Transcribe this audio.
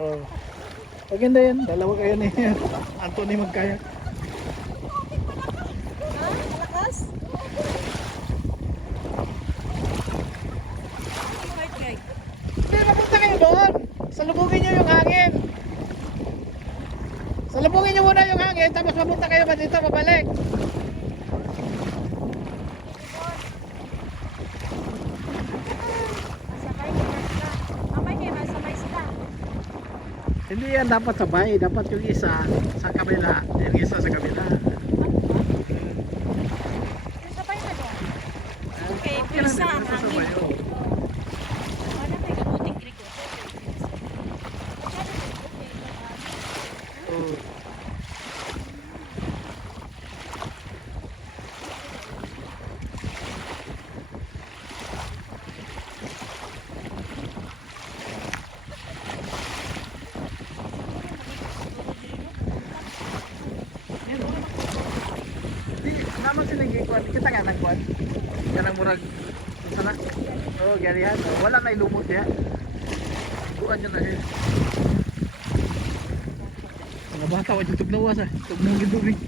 Oh. Maganda yan, dalawa kayo ni Anthony magkayak. Malakas? Pero napunta kayo doon. Salubungin nyo yung hangin. Salubungin nyo muna yung hangin, tapos mapunta kayo ba dito, babalik. Hindi yan dapat sabay, dapat yung isa sa kabila, yung isa sa kabila. Sabay na doon. Okay, pulsa ang hangin. Wala may gabuting kriko. Oh. Naman sila gikuan, kita nga nagkuan. Kanang murag sana. Oh, garihan. Wala na ilumot ya. Kuan yun na siya. Mga bata wa jud tugnawas ah. Tugnong gidubig.